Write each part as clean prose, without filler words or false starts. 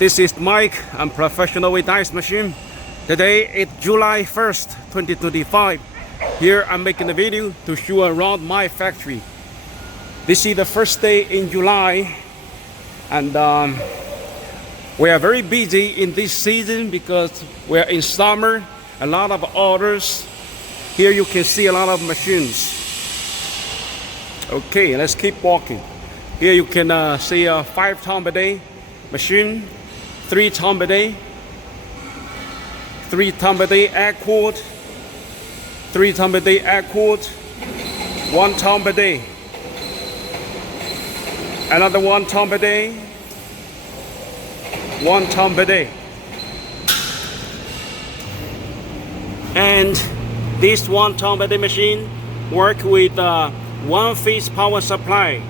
This is Mike. I'm professional with ice machine. Today it's July 1st, 2025. Here I'm making a video to show around my factory. This is the first day in July, and we are very busy in this season because we're in summer. A lot of orders. Here you can see a lot of machines. Okay, let's keep walking. Here you can see a 5 ton per day machine, 3 ton per day, 3 ton per day air cooled, 3 ton per day air cooled, 1 ton per day, another 1 ton per day, 1 ton per day. And this 1 ton per day machine work with 1-phase power supply,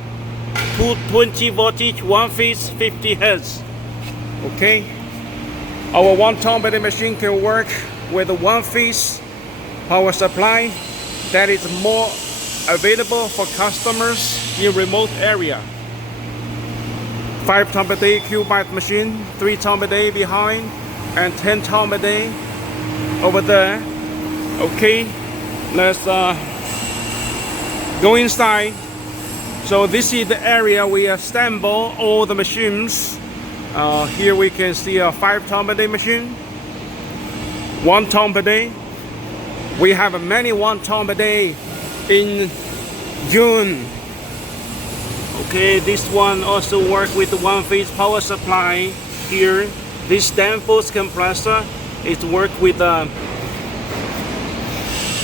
220 voltage, 1 phase, 50 hertz. Okay, our 1 ton per day machine can work with a 1-phase power supply that is more available for customers in remote area. 5 ton per day cubic machine, 3 ton per day behind, and 10 ton per day over there. Okay, let's go inside. So this is the area we assemble all the machines. Here we can see a 5 ton per day machine, 1 ton per day. We have many 1 ton per day in June. Okay, this one also work with the 1-phase power supply. Here, this Danfoss compressor is work with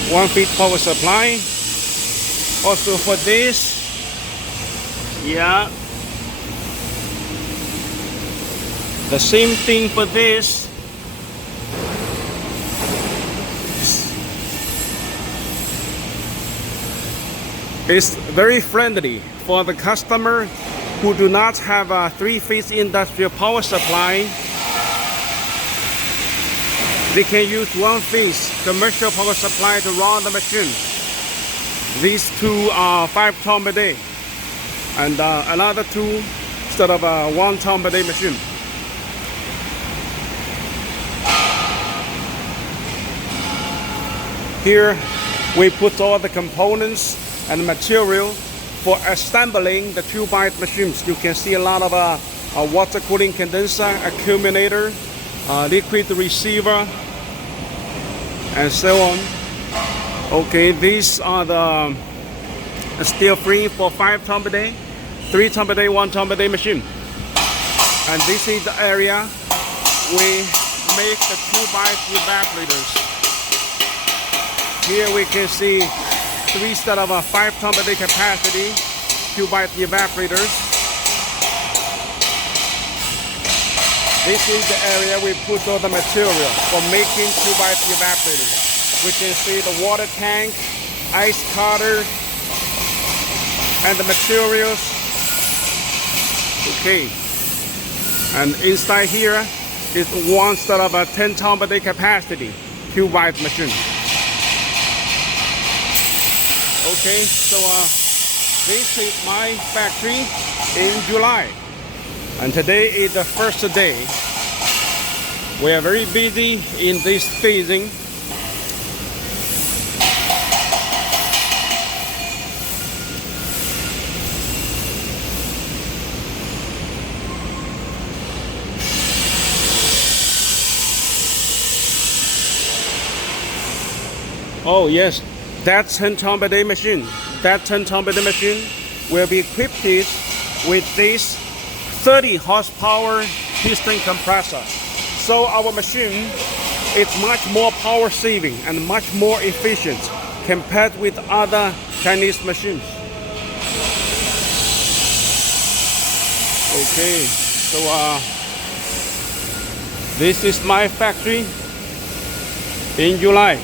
1-phase power supply. Also for this, yeah, the same thing for this. It's very friendly for the customer who do not have a 3-phase industrial power supply. They can use 1-phase commercial power supply to run the machine. These two are 5 ton per day, and another 2 instead of a 1 ton per day machine. Here we put all the components and material for assembling the 2-byte machines. You can see a lot of water cooling condenser, accumulator, liquid receiver, and so on. Okay, these are the steel frame for 5 ton per day, 3 ton per day, 1 ton per day machine. And this is the area we make the 2-byte evaporators. Here we can see 3 set of 5 ton per day capacity 2-byte evaporators. This is the area we put all the material for making 2-byte evaporators. We can see the water tank, ice cutter, and the materials. Okay, and inside here is 1 set of 10 ton per day capacity 2-byte machine. Okay, so this is my factory in July, and today is the first day. We are very busy in this season. Oh yes, that 10 ton per day machine. That 10 ton per day machine will be equipped with this 30 horsepower piston compressor. So our machine is much more power saving and much more efficient compared with other Chinese machines. Okay, so this is my factory in July.